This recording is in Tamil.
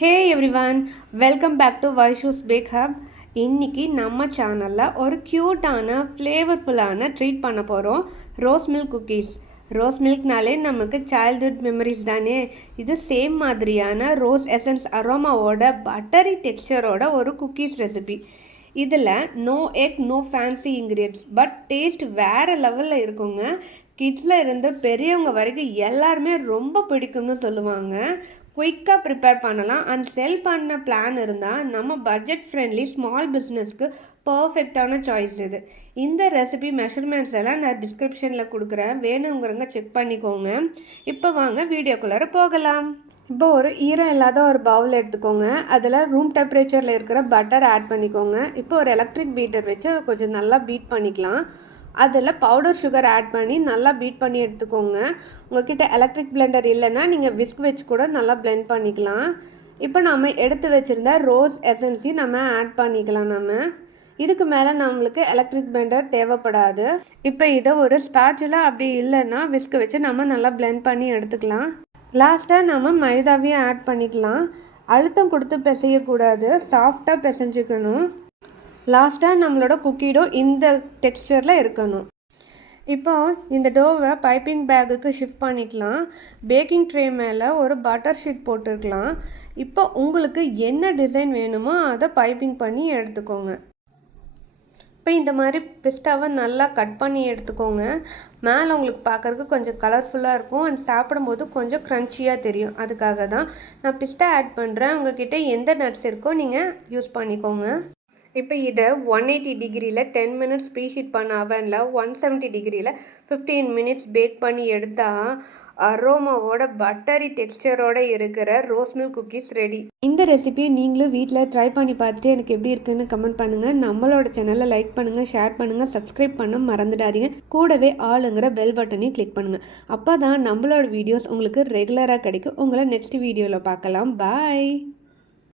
Hey everyone, welcome back to Vaishu's bake hub. இன்றைக்கி நம்ம சேனலில் ஒரு க்யூட்டான ஃப்ளேவர்ஃபுல்லான ட்ரீட் பண்ண போகிறோம். Rose milk cookies. ரோஸ் மில்க்னாலே நமக்கு சைல்ட்ஹுட் மெமரிஸ் தானே. இது சேம் மாதிரியான ரோஸ் எசன்ஸ் அரோமாவோட பட்டரி டெக்ஸ்சரோட ஒரு குக்கீஸ் ரெசிபி. இதில் no egg, no fancy ingredients, but taste வேறு லெவலில் இருக்குங்க. கிட்ஸில் இருந்து பெரியவங்க வரைக்கும் எல்லாருமே ரொம்ப பிடிக்கும்னு சொல்லுவாங்க. குயிக்காக ப்ரிப்பேர் பண்ணலாம் அண்ட் செல் பண்ண பிளான் இருந்தால் நம்ம பட்ஜெட் ஃப்ரெண்ட்லி ஸ்மால் பிஸ்னஸ்க்கு பர்ஃபெக்டான சாய்ஸ் இது. இந்த ரெசிபி மெஷர்மெண்ட்ஸ் எல்லாம் நான் டிஸ்கிரிப்ஷனில் கொடுக்குறேன், வேணுங்கிறவங்க செக் பண்ணிக்கோங்க. இப்போ வாங்க வீடியோக்குள்ளார போகலாம். இப்போ ஒரு ஈரம் இல்லாத ஒரு பவுல் எடுத்துக்கோங்க. அதில் ரூம் டெம்பரேச்சரில் இருக்கிற பட்டர் ஆட் பண்ணிக்கோங்க. இப்போ ஒரு எலக்ட்ரிக் பீட்டர் வச்சு கொஞ்சம் நல்லா பீட் பண்ணிக்கலாம். அதில் பவுடர் சுகர் ஆட் பண்ணி நல்லா பீட் பண்ணி எடுத்துக்கோங்க. உங்கள்கிட்ட எலக்ட்ரிக் பிளெண்டர் இல்லைன்னா நீங்கள் விஸ்க் வச்சு கூட நல்லா பிளெண்ட் பண்ணிக்கலாம். இப்போ நம்ம எடுத்து வச்சுருந்த ரோஸ் எசன்ஸையும் நம்ம ஆட் பண்ணிக்கலாம். இதுக்கு மேலே நம்மளுக்கு எலக்ட்ரிக் பிளெண்டர் தேவைப்படாது. இப்போ இதை ஒரு ஸ்பேச்சுலா அப்படி இல்லைன்னா விஸ்க் வச்சு நம்ம நல்லா பிளெண்ட் பண்ணி எடுத்துக்கலாம். லாஸ்ட்டாக நம்ம மைதாவையும் ஆட் பண்ணிக்கலாம். அழுத்தம் கொடுத்து பிசையக்கூடாது, சாஃப்டாக பிசைஞ்சிக்கணும். லாஸ்ட்டாக நம்மளோட குக்கி டோ இந்த டெக்ஸ்சரில் இருக்கணும். இப்போ இந்த டோவை பைப்பிங் பேக்குக்கு ஷிஃப்ட் பண்ணிக்கலாம். பேக்கிங் ட்ரே மேலே ஒரு பட்டர் ஷீட் போட்டுருக்கலாம். இப்போ உங்களுக்கு என்ன டிசைன் வேணுமோ அதை பைப்பிங் பண்ணி எடுத்துக்கோங்க. இப்போ இந்த மாதிரி பிஸ்தாவை நல்லா கட் பண்ணி எடுத்துக்கோங்க. மேலே உங்களுக்கு பார்க்குறதுக்கு கொஞ்சம் கலர்ஃபுல்லாக இருக்கும் அண்ட் சாப்பிடும்போது கொஞ்சம் க்ரன்ச்சியாக தெரியும். அதுக்காக தான் நான் பிஸ்தா ஆட் பண்ணுறேன். உங்கள்கிட்ட எந்த நட்ஸ் இருக்கோ நீங்கள் யூஸ் பண்ணிக்கோங்க. இப்போ இதை 180 டிகிரியில் 10 மினிட்ஸ் ப்ரீ ஹீட் பண்ண அவனில் 170 டிகிரியில் 15 மினிட்ஸ் பேக் பண்ணி எடுத்தால் அரோமாவோட பட்டரி டெக்ஸ்சரோட இருக்கிற ரோஸ் மில்க் குக்கீஸ் ரெடி. இந்த ரெசிபியை நீங்களும் வீட்டில் ட்ரை பண்ணி பார்த்துட்டு எனக்கு எப்படி இருக்குன்னு கமெண்ட் பண்ணுங்கள். நம்மளோட சேனலை லைக் பண்ணுங்கள், ஷேர் பண்ணுங்கள், சப்ஸ்கிரைப் பண்ண மறந்துடாதீங்க. கூடவே ஆளுங்கிற பெல் பட்டனையும் கிளிக் பண்ணுங்கள். அப்போ தான் நம்மளோட வீடியோஸ் உங்களுக்கு ரெகுலராக கிடைக்கும். உங்களை நெக்ஸ்ட் வீடியோவில் பார்க்கலாம். பாய்.